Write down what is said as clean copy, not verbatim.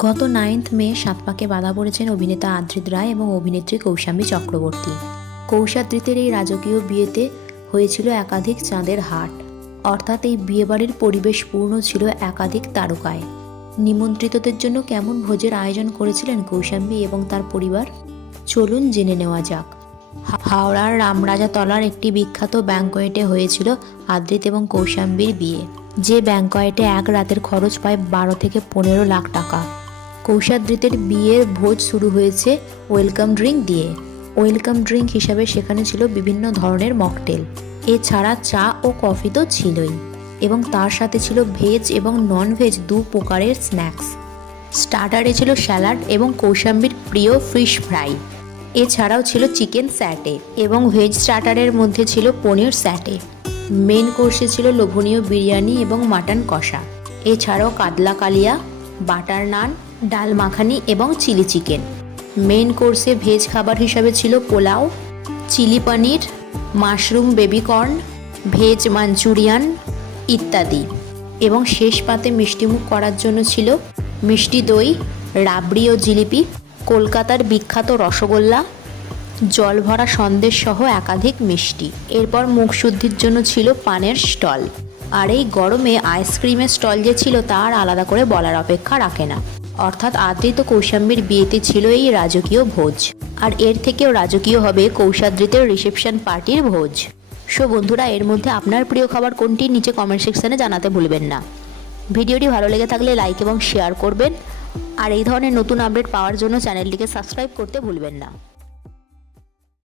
গত 9 মে সাতপাকে বাধা পড়েছেন অভিনেতা আদ্রিত রায় এবং অভিনেত্রী কৌশাম্বী চক্রবর্তী। কৌশাদ্রিতের এই রাজকীয় বিয়েতে হয়েছিল একাধিক চাঁদের হাট, অর্থাৎ এই বিয়েবাড়ির পরিবেশ পূর্ণ ছিল একাধিক তারকায়। নিমন্ত্রিতদের জন্য কেমন ভোজের আয়োজন করেছিলেন কৌশাম্বী এবং তার পরিবার, চলুন জেনে নেওয়া যাক। হাওড়ার রামরাজা তলার একটি বিখ্যাত ব্যাঙ্কোয়েটে হয়েছিল আদ্রিত এবং কৌশাম্বীর বিয়ে, যে ব্যাঙ্কোয়েটে এক রাতের খরচ প্রায় 12 থেকে 15 লাখ টাকা। কৌশাদ্রিতের বিয়ের ভোজ শুরু হয়েছে ওয়েলকাম ড্রিঙ্ক দিয়ে। ওয়েলকাম ড্রিঙ্ক হিসাবে সেখানে ছিল বিভিন্ন ধরনের মকটেল, এছাড়া চা ও কফি তো ছিলই, এবং তার সাথে ছিল ভেজ এবং নন ভেজ দু প্রকারের স্ন্যাক্স। স্টার্টারে ছিল স্যালাড এবং কৌশাম্বীর প্রিয় ফিশ ফ্রাই, এছাড়াও ছিল চিকেন স্যাটে এবং ভেজ স্টার্টারের মধ্যে ছিল পনির স্যাটে। মেন কোর্সে ছিল লোভনীয় বিরিয়ানি এবং মাটন কষা, এছাড়াও কাতলা কালিয়া, বাটার নান, ডাল মাখানি এবং চিলি চিকেন। মেন কোর্সে ভেজ খাবার হিসাবে ছিল পোলাও, চিলি পনির, মাশরুম বেবিকর্ন, ভেজ মাঞ্চুরিয়ান ইত্যাদি। এবং শেষ পাতে মিষ্টিমুখ করার জন্য ছিল মিষ্টি দই, রাবড়ি ও জিলিপি, কলকাতার বিখ্যাত রসগোল্লা, জল ভরা সন্দেশ সহ একাধিক মিষ্টি। এরপর মুখশুদ্ধির জন্য ছিল পানের স্টল। আর এই গরমে আইসক্রিমের স্টল যে ছিল তার আলাদা করে বলার অপেক্ষা রাখে না। অর্থাৎ আদ্রিত কৌশাম্বীর বিয়েতে ছিল এই রাজকীয় ভোজ, আর এর থেকেও রাজকীয় হবে কৌশাদ্রিতের রিসেপশন পার্টির ভোজ। সো বন্ধুরা, এর মধ্যে আপনার প্রিয় খাবার কোনটি নিচে কমেন্ট সেকশনে জানাতে ভুলবেন না। ভিডিওটি ভালো লেগে থাকলে লাইক এবং শেয়ার করবেন, আর এই ধরনের নতুন আপডেট পাওয়ার জন্য চ্যানেলটিকে সাবস্ক্রাইব করতে ভুলবেন না।